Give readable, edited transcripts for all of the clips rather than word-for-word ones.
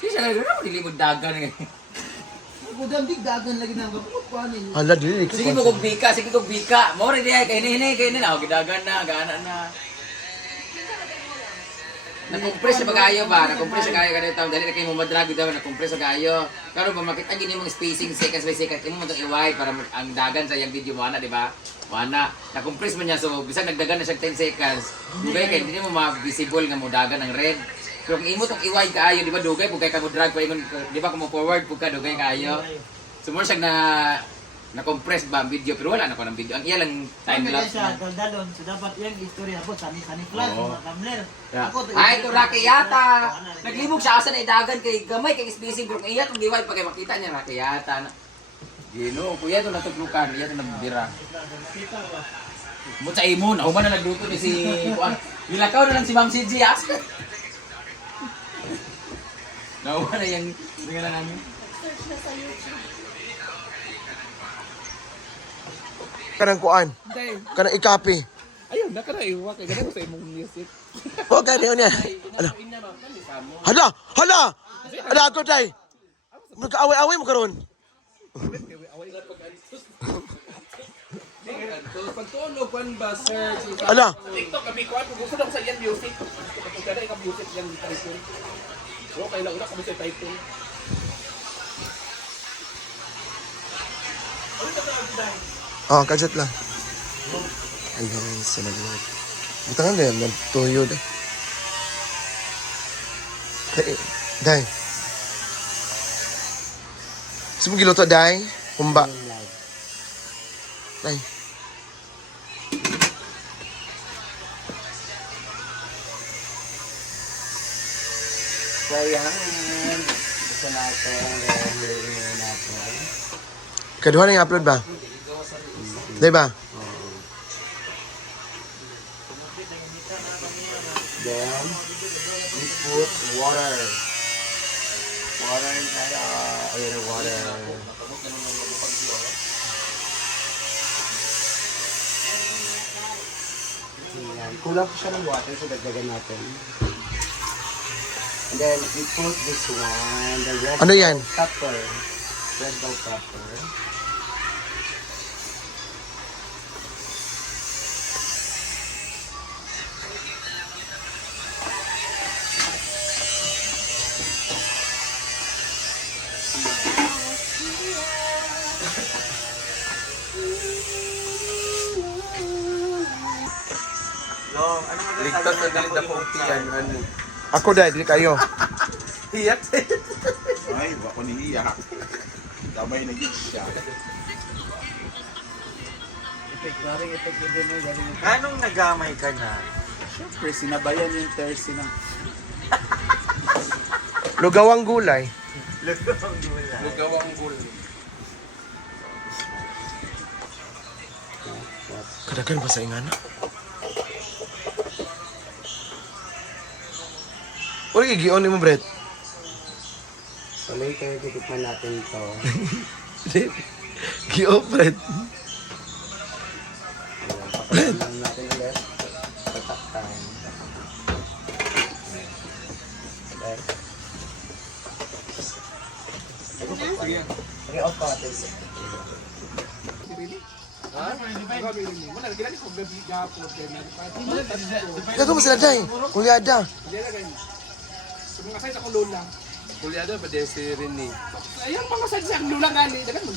Siya na doon ako nilibod dagan nga. Budang dagan lagi nang kapukuanin. Hala, dili. Sige mo kog bika. Mo rin diay kay ni na gidagan na, gana na. Nakumpres sa pag-ayo ba? Nakumpres sa kayo kanina taon dali na kayo mo madrag daw nakumpres sa kayo. Karon ba makita gini mong spacing seconds by second imo mo iway para ang dagan sa yang video mo ana di ba? Wana, nakumpres man niya so bisag nagdagan na siya 10 seconds. Dugay kay hindi mo ma-visible nga mo dagan ang red. Pero kung imo tong iway kaayo di ba dugay pug kay ka mo drag pa ingon di ba kung mo forward pug ka dugay kaayo. Sumor siya na compress ba ang video pero wala na ko ng video. Ang iya lang time lapse. Siya dalon so dapat yang istorya po sa ni flash mga kamler. Ay to Rocky yata. Naglibog siya asa na idagan kay gamay kay spacing pero iya tong iway pag makita niya Rocky yata na. Gino, kuya to natuglukan, iya to nagbira. Mo sa imo na human na nagluto ni si kuan. Nilakaw na lang si Ma'am CG as. Nawa na yang nga namin. Kanang kuan. Kanang ikapi. Ayun, nakaraiwa kay ganun sa imong music. O, gani, niya. Hala! Hala! Hala ako, tay! Nagka-away-away mo karon. Pagtunog kan ba sir? Hala! TikTok kami kuan gusto lang sa yan music. Kung kada ikaw music yan title. So kailan una kami sa title. Oh, kajet lang. Ayan, sinaglag. Butangan na yan, nagtuyo na. Day. Saan mo giluto, Day? Kumba. Day. So yan, gusto natin, hiluin natin. Kaduha na yung upload ba? Day ba? Then, we put water. Water tayo. Ayun, water. Ayan. Kulang ko siya ng water so dagdagan natin. And then, we put this one. The red Ano yan? bell pepper. Red bell pepper. Ligtas na galit ako yan ano. Ako, Day, dili kayo. Hiyat. Ay, bako ni iyak. Damay na gid siya. Anong nagamay ka na? Siyempre, sinabayan yung Thursday na. Lugawang gulay. Lugawang gul. Kadagan ba sa ingana? Uli, gigion mo, Brett. So later, titikman natin ito. Giyo, Brett. Ayan, patakpan lang natin ulit. Patakpan. Okay, off pa natin. Wala gila ko gabi gapo kay Gago mo sila, Day. Kulyada. Sa mga size ako lola. Kulyado ba de si Rene? Ayun mga size ang lola gali, dagan mo.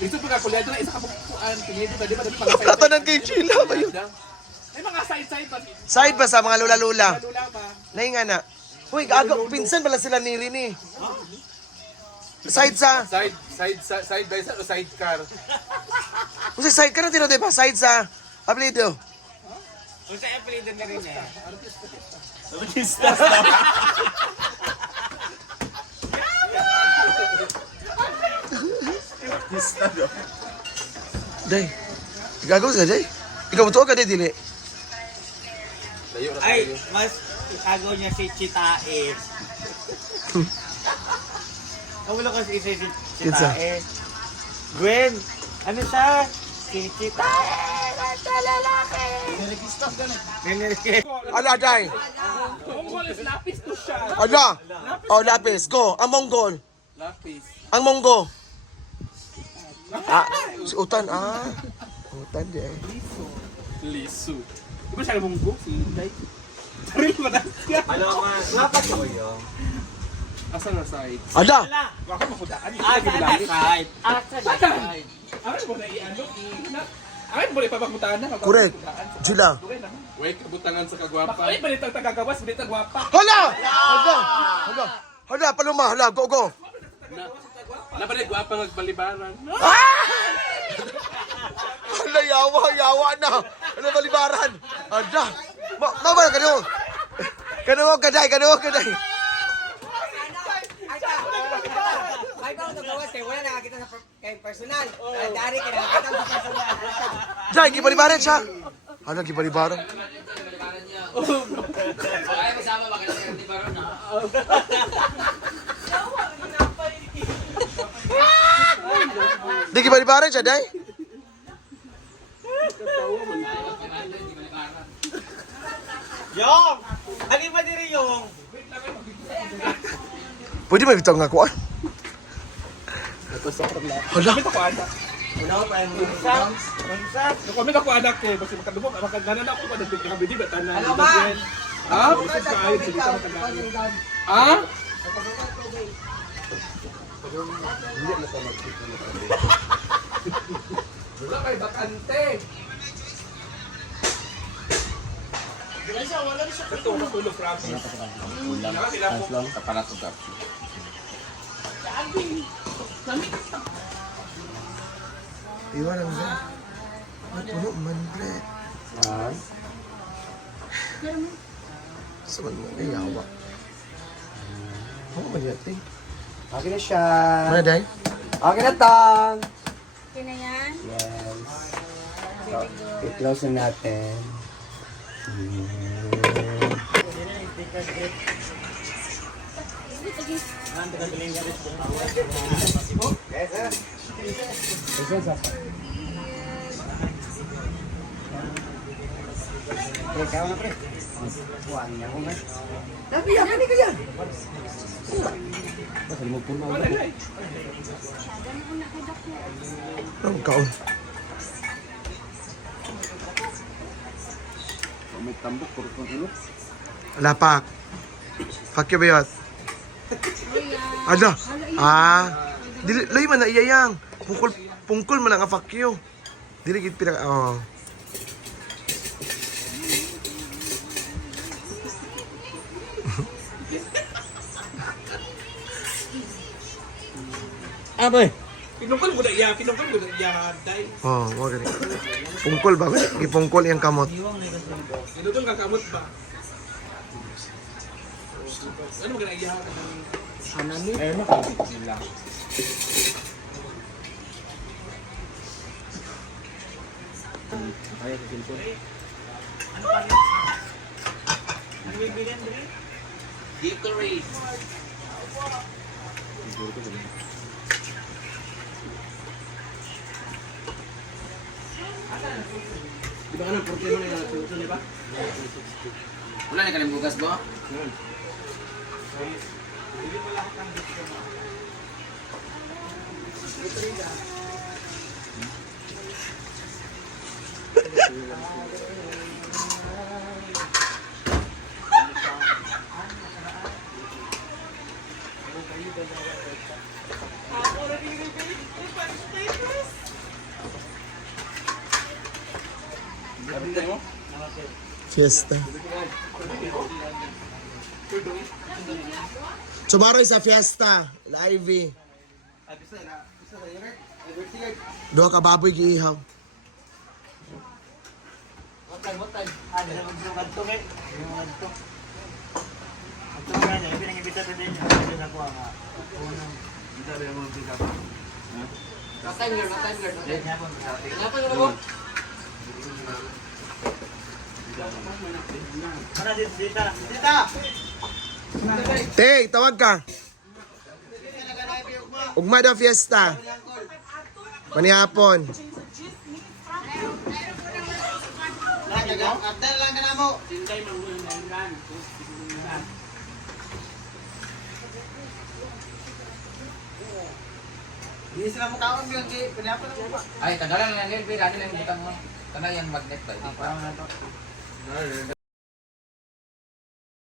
Ito pag kulyado na isa ka pukuan, pinili ba di ba mga size. Tatanan kay Sheila ba yun? May mga side ba? Side ba sa mga lula-lula? Lola ba? Nay nga na. Uy, agaw, pinsan pala sila ni Rini. Side sa... Side by side o sidecar? Kasi side ka na tino, diba? Side sa... Apelido. Kung sa apelido na rin eh. Day. Gagawa ka, Day? Ikaw mo ka, Day, dili? Ay, mas agaw niya si Chitae. Kamulo ko si Chitae. Gwen, ano siya? Si Chitae. Ala, day. Mongol is lapis to siya. Ala. Oh, lapis. Go. Ang Mongol. Lapis. Ang Monggo. Ah, si Utan. Ah. Utan, di eh. Lisu. Di ba siya munggo? Si Day. Saril mo na siya. Asa na side? Ala. Baka makudaan. Side. Amin mo na i-ano? Amin mo na ipapakmutaan na. Correct. Jula. Wait, kabutangan sa kagwapa. Ay, balitang tagagawas, balitang gwapa. Hala! Hala! Hala! Hala, paluma. Hala, go, go. Wala ba na gwapa nagbalibaran? Hala, yawa na. Ano balibaran? Hala. Mama, kano. Kano, kaday. Ay, ba ako gawas kay wala nakakita sa kay personal. Dari kay nakakita sa personal. Day, gibalibaran siya. Hala, gibalibaran. Ay, masama ba kayo sa Baron ha? Di gibalibaran siya, day. Yung! Ano ba diri yung? Pwede ba bitang nga kuan? Hala. Kami ako anak eh, basta makadumog, makagana na ako pa ng bigyan kabidi, ba't na? Ano ba? Ha? Busog ka ayun, sige ka makagana. Ha? Wala kay bakante. Ito, matulog, promise. Wala sila po. Aparato ka. Iwan lang siya. Ay, puno man, bre. Saan mo na yawa? Oo, magyati. Okay na siya. Mana, day? Okay na tang. Okay na yan? Yes. I-close na natin. Ikaw na pre. Kuhaan niya ko nga. Dami ka yan. Ang kaon. May tambok, puro kong ulo. Lapak. Fuck you, bayot. Ada. Ah. Dili, lay man na iyayang. Pungkol man ang fuck you. Dili gid pinaka oh. Aboy! Pinungkol mo na iya, day. Oh, mo gani. Pungkol ba? Gipungkol iyang kamot. Pinungkol ka kamot ba? Ano mo iya ka ng... Ayun na. Gatorade. Di ba ka ng portero na yung susunod, di ba? Wala na ka ng bugas ba? Fiesta. Tomorrow is a fiesta. Live. Doha ka baboy giihaw. Watay. Ano na magsugad to kay? Ito nga niya, pinang-ibita na din niya. Ito na ko ang unang... What time girl? Dapat na mo. Ano dito? Te, tawag ka. Ugma daw fiesta. Manihapon. Abdal lang ka na mo. Hindi sila mukhaon yun. Pinapa na mo pa. Ay, tanggalan lang yan. Ano lang yung butang mo? Tanay yung magnet ba? Hindi pa.